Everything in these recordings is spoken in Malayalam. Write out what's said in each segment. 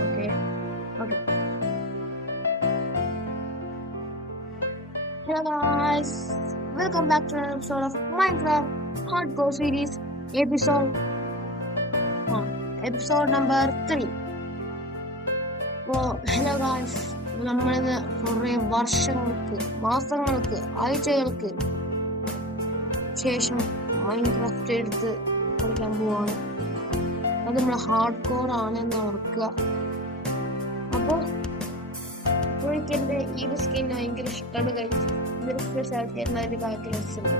Okay. Hello guys, welcome back to another episode of Minecraft Hardcore series, episode episode number 3. Hello guys, നമ്മളിന്ന് കുറെ വർഷങ്ങൾക്ക്, മാസങ്ങൾക്ക്, ആഴ്ചകൾക്ക് ശേഷം മൈൻക്രാഫ്റ്റ് എടുത്ത് കളിക്കാൻ പോവാണ്. അത് നമ്മൾ ഹാർഡ് കോർ ആണെന്ന് ഓർക്കുക. അപ്പോൾ എനിക്ക് എൻ്റെ ഈ സ്കിൻ ഭയങ്കര ഇഷ്ടമാണ് കഴിച്ചു. ഇതൊരു സ്പെഷ്യാലിറ്റി എന്നൊരു കാര്യത്തിൽ വെച്ചിട്ടുണ്ട്.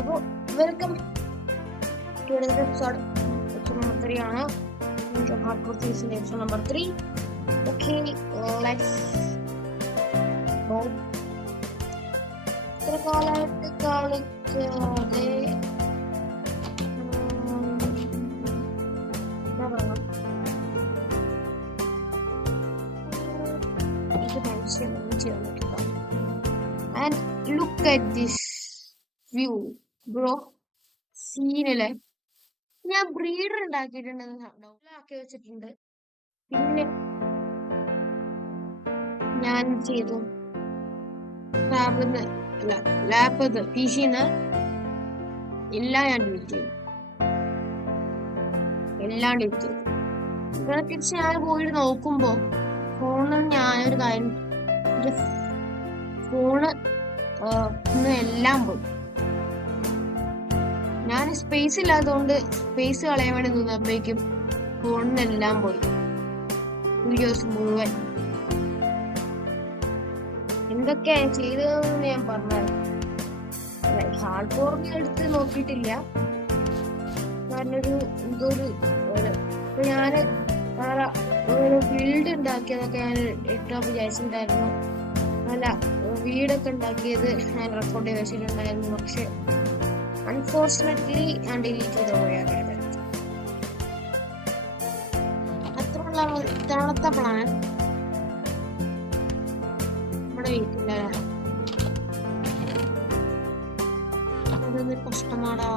അപ്പോൾ welcome to another episode. Episode number 3 ആണ്. ഹാർഡ്കോർ സീരീസിന്റെ episode number 3. Okay, let's go. ഇത്ര കാലമായിട്ട് കളിക്കാതെ and look at this view bro. സീനല്ലേ? ഞാൻ ബ്രീഡർ ഉണ്ടാക്കിയിട്ടുണ്ടാക്കി വെച്ചിട്ടുണ്ട്. പിന്നെ ഞാൻ ചെയ്തു ലാബ് പിസിന്ന് എല്ലാം ഞാൻ ഡിലീറ്റ് ചെയ്തു. എല്ലാം ഡിലീറ്റ് ചെയ്തു. ഇവിടെ തിരിച്ച് ഞാൻ പോയിട്ട് നോക്കുമ്പോ ഫോണിൽ ഞാനൊരു കാര്യം, ഫോണ് എല്ലാം പോയി. ഞാൻ സ്പേസ് ഇല്ലാത്തതുകൊണ്ട് സ്പേസ് കളയാൻ വേണ്ടി നിന്നപ്പോഴേക്കും ഫോണിനെല്ലാം പോയി, വീഡിയോസ് മുഴുവൻ. എന്തൊക്കെയാ ചെയ്തതെന്ന് ഞാൻ പറഞ്ഞത്. ഹാർഡ് കോറിന് എടുത്ത് നോക്കിയിട്ടില്ല, കാരണം ഇപ്പൊ ഞാന് ഒരു ബിൽഡ് ഉണ്ടാക്കിയതൊക്കെ ഞാൻ ഇട്ടാൻ വിചാരിച്ചിട്ടുണ്ടായിരുന്നു. അല്ല, വീടൊക്കെ ഉണ്ടാക്കിയത് ഞാൻ റെക്കോർഡ് ചെയ്ത് വെച്ചിട്ടുണ്ടായിരുന്നു. പക്ഷെ അൺഫോർച്ചുനേറ്റ്ലി ഞാൻ ഡിലീറ്റ് ചെയ്ത് പോയത്. അത്രയുള്ള ഇത്തവണത്തെ പ്ലാൻ നമ്മുടെ വീട്ടില്ല. അതൊന്ന് കഷ്ടമാടാ.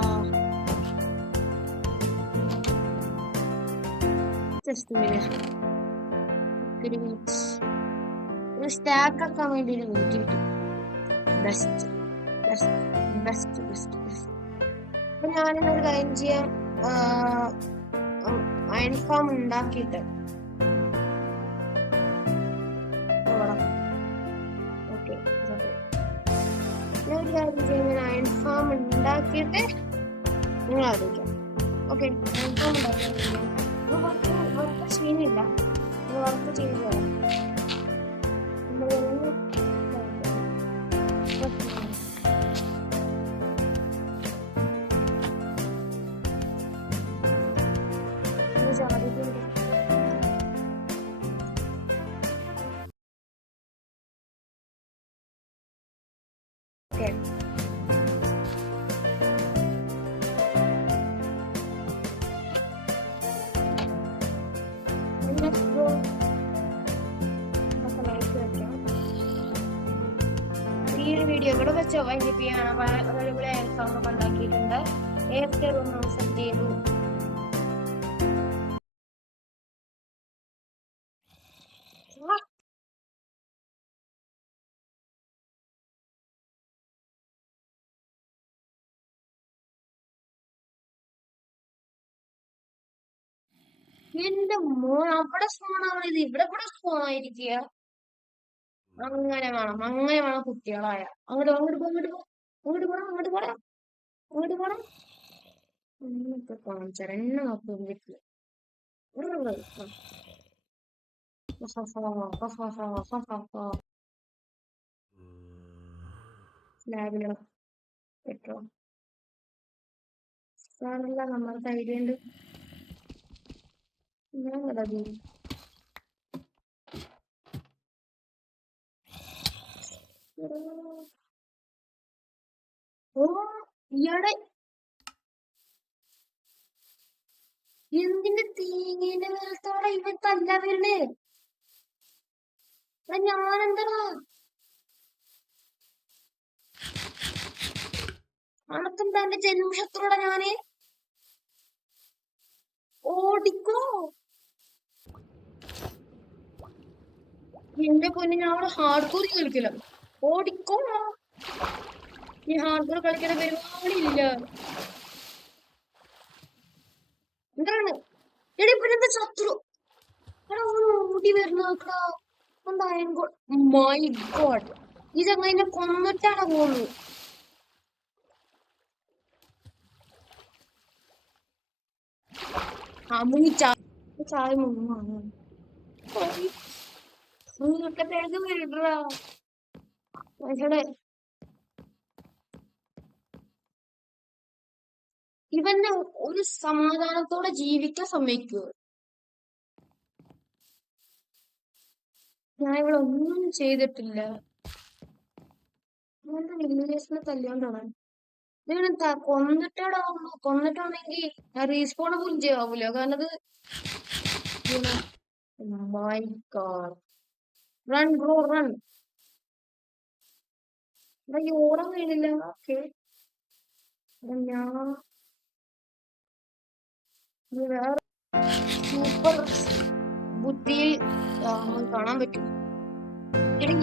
സ്റ്റാക്ക് ആക്കാൻ വേണ്ടി ഒരു വീട്ടിൽ ബെസ്റ്റ്. അപ്പൊ ഞാനിന്നൊരു കാര്യം ചെയ്യാം, അയൺ ഫാം ഉണ്ടാക്കിയിട്ട് ഞാനൊരു കാര്യം ചെയ്യാം, ഞാൻ അയൺ ഫാം ഉണ്ടാക്കിയിട്ട് നിങ്ങൾ ആലോചിക്കാം. ഓക്കെ, അയൺ ഫാം ഉണ്ടാക്കാൻ വർക്ക് ചെയ്യുന്നില്ല, വർക്ക് ചെയ്ത് തരാം. Okay. ഈ ഒരു വീഡിയോ കൂടെ വെച്ച് വൈൻഡപ്പ് ചെയ്യാണ്. അടിപൊളി അയൽഫാമൊക്കെ ഉണ്ടാക്കിയിട്ടുണ്ട്. ഏതൊക്കെ റൂം സെറ്റ് ചെയ്തു. എന്റെ മോൻ അവിടെ സ്പോണായത്, ഇവിടെ സ്പോണായിരിക്കുക. അങ്ങനെ വേണം കുട്ടികളായ. അങ്ങോട്ട് പോണം. ഇപ്പൊ കാണിച്ചാൽ നോക്കും വീട്ടില്. ലാബിലോ പെട്രോ സാറല്ല, നമ്മുടെ ധൈര്യണ്ട്. ഞാൻ കടതി ഓ ഇയാടെ എന്തിന്റെ തീങ്ങിന്റെ നേരത്തോടെ ഇവൻ തല്ല വരണേ. ഞാനെന്താ അണക്കെന്താ എന്റെ ജന്മശത്രുടെ ഞാന്. ഓടിക്കോ. എന്റെ പൊന്നെ, ഞാൻ അവിടെ ഹാർഡ് കോർ കളിക്കില്ല. ഓടിക്കോ. ഈ ഹാർഡ് കോർ കളിക്കുന്ന പരിപാടിയില്ല. എന്താണ് എടി പിന്നെ ശത്രു ഓടി വരുന്നോക്കടാ. മൈ ഗോഡ്, ഈ ചങ്ങായിനെ കൊന്നിട്ടാണ് പോകുന്നു. ചായ മുങ്ങാണ്. ഇവന്റെ ഒരു സമാധാനത്തോടെ ജീവിക്കാൻ സമ്മതിക്കുവോ? ഞാൻ ഇവിടെ ഒന്നും ചെയ്തിട്ടില്ല. ഇവന്റെ വില്ലേജിനെ തല്ലിയോണ്ടാണ്. ഇവനെ കൊന്നിട്ടാണെങ്കിൽ റീസ്പോൺ പോലും ചെയ്യാവൂല. കാരണം my God, run bro run. ഓടാൻ കഴിയില്ല. ഓക്കെ, ഞാൻ വേറെ സൂപ്പർ ബുദ്ധിയിൽ കാണാൻ പറ്റും.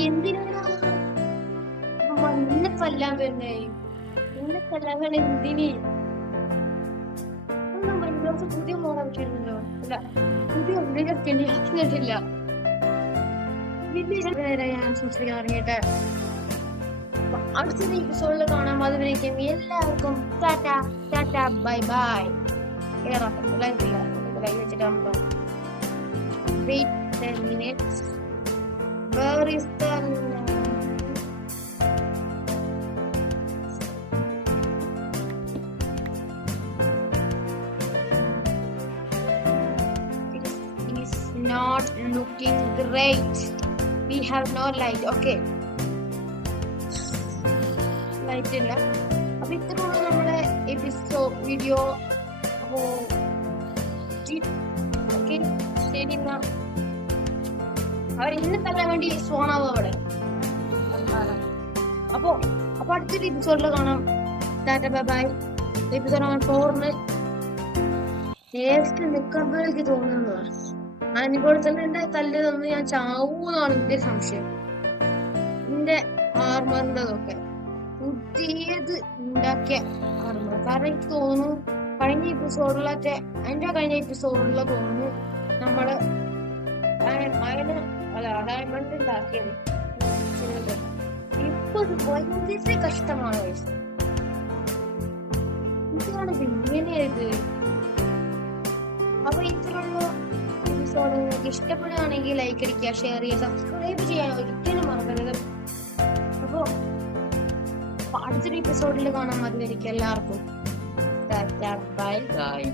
എന്തിനാ എന്നെ കൊല്ലാൻ തന്നെ? എന്നെ കൊല്ലാൻ വേണ്ട എന്തിന്? പുതിയ മോഡാക്കിയിരുന്നല്ലോ. അല്ല, പുതിയ കേട്ടില്ല. വരെ ഞാൻ സംസാരിക്കാൻ തുടങ്ങിയിട്ട് അടുത്ത എപ്പിസോഡിൽ കാണാൻ മതിവരേക്കും. എല്ലാവർക്കും Tata Tata bye by. Live വെച്ചിട്ട് wait 10 minutes. Where is the it is not looking great. We have no light. Okay, light ഇല്ല. അപ്പൊ ഇത്രയുള്ള നമ്മുടെ എപ്പിസോഡ് വീഡിയോ. അപ്പോ ശരി, എന്നാ അവർ ഇന്ന് തരാൻ വേണ്ടി സോണാവ് അവിടെ. അപ്പൊ അടുത്തൊരു എപ്പിസോഡിൽ കാണാം. Tata bye bye. Episode number 4 taste നിൽക്കുമ്പോഴേക്ക് തോന്നുന്നതാണ്. അതിനോട് തന്നെ എന്റെ തല്ല് തന്ന് ഞാൻ ചാവൂന്നാണ് എന്റെ സംശയം. എന്റെ ആർമറിൻ്റെതൊക്കെ പുതിയത് ഉണ്ടാക്കിയ ആർമർ. കാരണം എനിക്ക് തോന്നുന്നു കഴിഞ്ഞ എപ്പിസോഡിലൊക്കെ തോന്നുന്നു നമ്മള് ഡയമണ്ട് ഉണ്ടാക്കിയത്. ഇപ്പൊ ഭയങ്കര കഷ്ടമാണ്. ഇതാണ് ഇങ്ങനെയത്. അപ്പൊ ഇത്രയുള്ള എപ്പിസോഡ് നിങ്ങൾക്ക് ഇഷ്ടപ്പെടുകയാണെങ്കിൽ ലൈക്ക് അടിക്കുക, ഷെയർ ചെയ്യുക, സബ്സ്ക്രൈബ് ചെയ്യാൻ ഒരിക്കലും മറക്കരുത്. അപ്പൊ അടുത്തൊരു എപ്പിസോഡിൽ കാണാൻ മതി. എല്ലാവർക്കും bye bye.